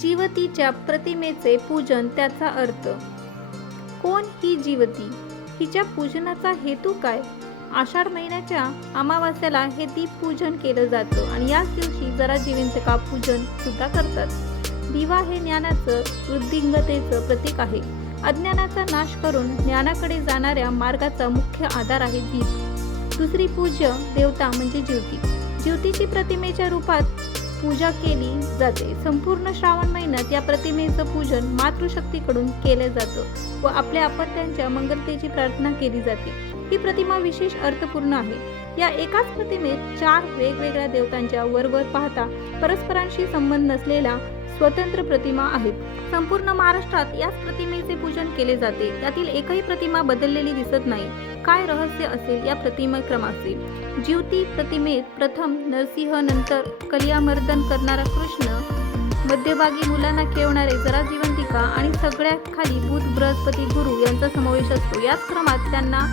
जीवतीच्या प्रतिमेचे पूजन, त्याचा अर्थ. कोण ही जीवती? हिच्या पूजनाचा हेतू काय? आषाढ महिन्याच्या अमावास्येला हे दीपपूजन केलं जातं आणि याच दिवशी जरा जीवंतिका पूजन सुद्धा करतात. दिवा हे ज्ञानाचं, वृद्धिंगतेचं प्रतीक आहे. अज्ञानाचा नाश करून ज्ञानाकडे जाणाऱ्या मार्गाचा मुख्य आधार आहे दीप. दुसरी पूज्य देवता म्हणजे ज्योती. ज्योतीची प्रतिमेच्या रूपात पूजा केली जाते. संपूर्ण श्रावण महिन्यात या प्रतिमेचं पूजन मातृशक्तीकडून केलं जातं व आपल्या अपत्यांच्या मंगलतेची प्रार्थना केली जाते. ही प्रतिमा विशेष अर्थपूर्ण आहे. या एकाच प्रतिमेत 4 वेगवेगळ्या देवतांच्या वरवर पाहता परस्परांशी संबंध नसलेल्या स्वतंत्र प्रतिमा आहेत. संपूर्ण महाराष्ट्रात याच प्रतिमेचे पूजन केले जाते. यातील एकही प्रतिमा बदललेली दिसत नाही. काय रहस्य असेल या प्रतिमाक्रमाचे? ज्योती प्रतिमेत प्रथम नरसिंह, नंतर कलियामर्दन करणारा कृष्ण, मध्यभागी मुलांना खेळवणारे जरा जीवंतिका आणि सगळ्यात खाली बुध, बृहस्पती, गुरु यांचा समावेश असतो. याच क्रमात त्यांना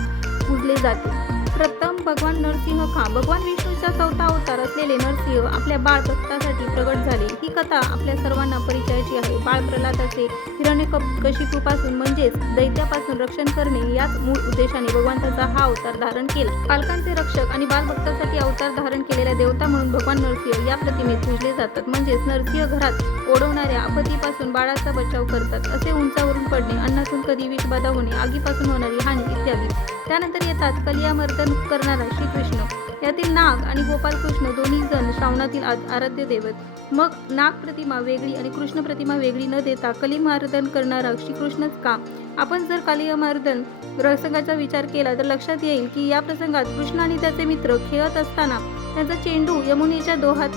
पूजले जाते. प्रथम भगवान नरसिंह भगवान विष्णूचा 4था अवतार असलेले नरसिंह आपल्या बाळ भक्तासाठी प्रगट झाले. ही कथा आपल्या सर्वांना परिचयाची आहे. बाळ प्रल्हादाचे हिरण्यकशिपूपासून म्हणजेच दैत्यापासून रक्षण करणे याच मूळ उद्देशाने भगवंताचा हा अवतार धारण केला. बालकांचे रक्षक आणि बालभक्तासाठी अवतार धारण केलेल्या देवता म्हणून भगवान नरसिंह या प्रतिमेत पूजले जातात. म्हणजेच नरसिंह घरात ओढवणाऱ्या आपत्तीपासून बाळाचा बचाव करतात. असे उंचावरून पडणे, अन्नातून कधी विषबाधा होणे, आगीपासून होणारी हानी इत्यादी. त्यानंतर येतात कलियामर्दन करणारा श्रीकृष्ण. यातील नाग आणि गोपालकृष्ण दोन्ही जण श्रावणातील आराध्य दैवत. मग नाग प्रतिमा वेगळी आणि कृष्ण प्रतिमा वेगळी न देता कलियामर्दन करणारा श्रीकृष्णच का? आपण जर कलियामर्दन प्रसंगाचा विचार केला तर लक्षात येईल की या प्रसंगात कृष्ण आणि त्याचे मित्र खेळत असताना त्यांचा चेंडू यमुनेच्या डोहात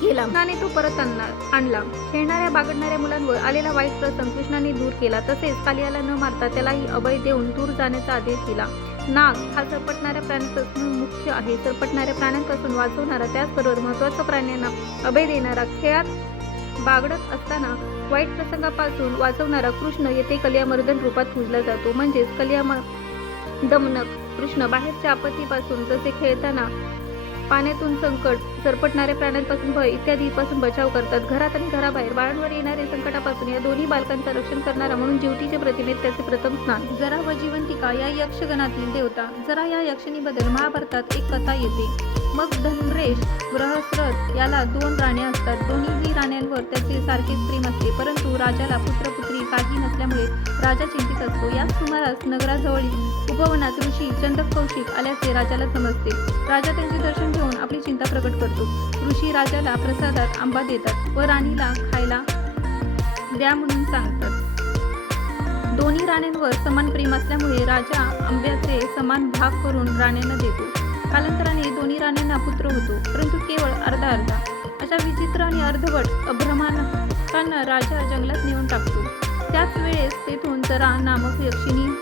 गेला. कृष्णाने तो परत आणला. खेळणाऱ्या बागडणाऱ्या मुलांवर आलेला वाईट प्रसंग कृष्णाने दूर केला. तसेच कालियाला न मारता त्यालाही अभय देऊन दूर जाण्याचा आदेश दिला. नाग हा सरपटणाऱ्या प्राण्यांपासून मुख्य आहे. सरपटणाऱ्या प्राण्यांपासून वाचवणारा, त्याचबरोबर महत्त्वाच्या प्राण्यांना अभय देणारा, खेळात बागडत असताना वाईट प्रसंगापासून वाचवणारा कृष्ण येथे कलियामर्दन रूपात पूजला जातो. म्हणजेच कलियामर्दनक कृष्ण बाहेरच्या आपत्तीपासून, जसे खेळताना पाण्यातून संकट, सरपटणाऱ्या प्राण्यांपासून भय इत्यादीपासून बचाव करतात. घरात आणि घराबाहेर बाळांवर येणाऱ्या संकटापासून या दोन्ही बालकांचं रक्षण करणारा म्हणून ज्योतीच्या प्रतिमेत त्याचे प्रथम स्थान. जरा व जीवंतिका या यक्षगणातील देवता. जरा या यक्षिणीबद्दल महाभारतात एक कथा येते. मग धनरेश बृहस्रथ याला 2 राण्या असतात. दोन्हीही राण्यांवर त्याचे सारखेच प्रेम असते. परंतु राजाला पुत्रपुत्री काही नसल्यामुळे राजा चिंतित असतो. याच सुमारास नगराजवळील उपवनात ऋषी चंदकौशिक आल्याचे राजाला समजते. राजा त्यांचे दर्शन घेऊन आपली चिंता प्रकट करतो. ऋषी राजाला प्रसादात आंबा देतात व राणीला खायला द्या म्हणून सांगतात. दोन्ही राण्यांवर समान प्रेम असल्यामुळे राजा आंब्याचे समान भाग करून राण्यांना देतो. कालांतराने दोन्ही राण्यांना पुत्र होतो, परंतु केवळ अर्धा अर्धा. अशा विचित्र आणि अर्धवट अभ्रमानकांना राजा जंगलात नेऊन टाकतो. त्याच वेळेस तेथून जरा नामक यक्षिणी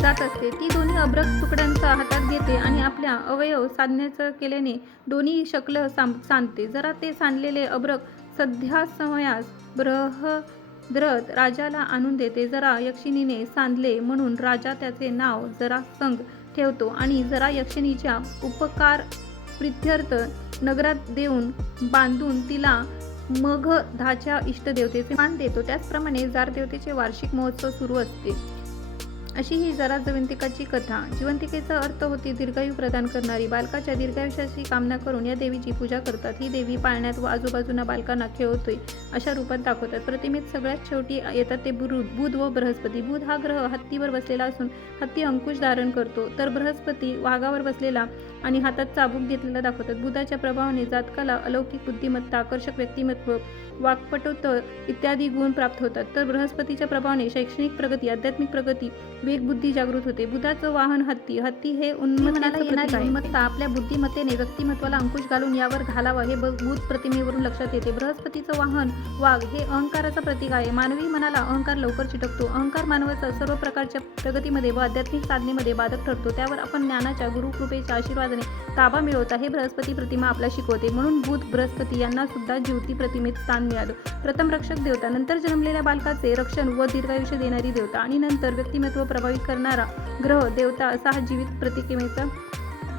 जात असते. ती दोन्ही अभ्रक तुकड्यांचा हातात घेते आणि आपल्या अवयव साधण्याचं केल्याने दोन्ही शकल सांधते. जरा ते सांधलेले अभ्रक सध्या समयास बृहद्रथ राजाला आणून देते. जरा यक्षिणीने सांधले म्हणून राजा त्याचे नाव जरा संग ठेवतो आणि जरा यक्षिणीच्या उपकार प्रित्यर्थ नगरात देऊन बांधून तिला मगधाच्या इष्टदेवतेचे मान देतो. त्याचप्रमाणे जार देवतेचे वार्षिक महोत्सव सुरू असते. अशी ही जरा जीवंतिकाची कथा. जीवंतिकेचा अर्थ होती दीर्घायू प्रदान करणारी. बालकाच्या दीर्घायुष्याची कामना करून या देवीची पूजा करतात. ही देवी पाळण्यात व आजूबाजूला बालकांना खेळवतोय अशा रूपात दाखवतात. प्रतिमेत सगळ्यात शेवटी येतात ते बुध व बृहस्पती. बुध हा ग्रह हत्तीवर बसलेला असून हत्ती अंकुश धारण करतो, तर बृहस्पती वाघावर बसलेला आणि हातात चाबूक घेतलेला दाखवतात. बुधाच्या प्रभावाने जातकाला अलौकिक बुद्धिमत्ता, आकर्षक व्यक्तिमत्व, वाक्पटुत्व इत्यादी गुण प्राप्त होतात, तर बृहस्पतीच्या प्रभावाने शैक्षणिक प्रगती, आध्यात्मिक प्रगती, वेगबुद्धी जागृत होते. बुधाचं वाहन हत्ती. हत्ती हे उन्मनाला येणारी बुद्धिमत्ता आपल्या बुद्धिमत्तेने व्यक्तिमत्वाला अंकुश घालून यावर घालावा हे बुध प्रतिमेवरून लक्षात येते. बृहस्पतीचं वाहन वाघ हे अहंकाराचं प्रतीक आहे. मानवी मनाला अहंकार लवकर चिटकतो. अहंकार मानवाचा सर्व प्रकारच्या प्रगतीमध्ये व आध्यात्मिक साधनेमध्ये बाधक ठरतो. त्यावर आपण ज्ञानाच्या, गुरुकृपेच्या आशीर्वादाने ताबा मिळवता हे बृहस्पती प्रतिमा आपला शिकवते. म्हणून बुध, बृहस्पती यांना सुद्धा ज्योती प्रतिमेत स्थान मिळालं. प्रथम रक्षक देवता, नंतर जन्मलेल्या बालकाचे रक्षण व दीर्घायुष्य देणारी देवता आणि नंतर व्यक्तिमत्व प्रभावित करणारा ग्रह देवता, असा हा जीवित प्रतिमेचा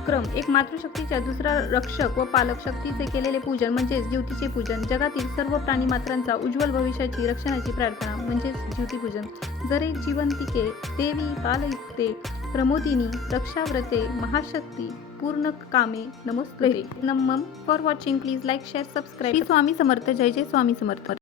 क्रम एक मातृशक्तीच्या, दुसरा रक्षक व पालक शक्तीचे केलेले पूजन म्हणजेच ज्योतीचे पूजन, जगातील सर्व प्राणीमात्रांचा उज्ज्वल भविष्याची रक्षणाची प्रार्थना म्हणजेच ज्योतिपूजन. जरे जिवंतिके देवी पालयुक्ते प्रमोदिनी रक्षाव्रते महाशक्ती पूर्ण कामे नमोस्तुते. नमः. For watching please like share subscribe. Swami Samarth. जय जय स्वामी समर्थ.